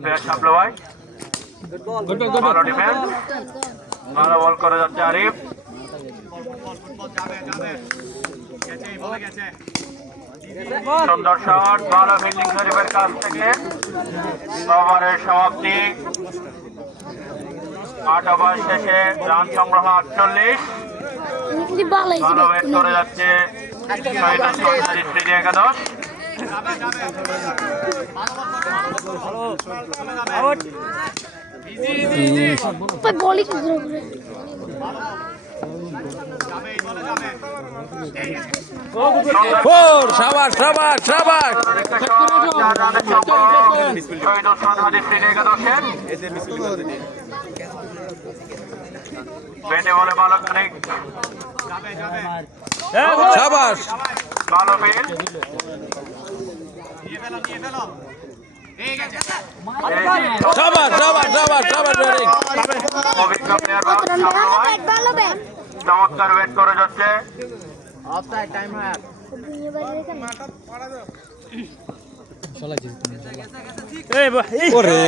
player সামলে ভাই ভালো ডিফেন্স ভালো বল করে যাচ্ছে আরিফ সুন্দর শট ভালো ফিল্ডিং শরীফের কাছ থেকে ওভারের সমাপ্তি 8 ওভার শেষে রান সংগ্রহ 48 ভালো ব্যাট করে যাচ্ছে একাদশ সাবাস সাবাস সাবাস ব্যাটে বলে ভালো কানেক্ট সাবাস ভালো ফিল্ড সাবাস সাবাস সাবাস সাবাস ব্যাটিং অভিজ্ঞ প্লেয়ার চমৎকার ব্যাট করে যাচ্ছে অফসাইড টাইম হয় ওরে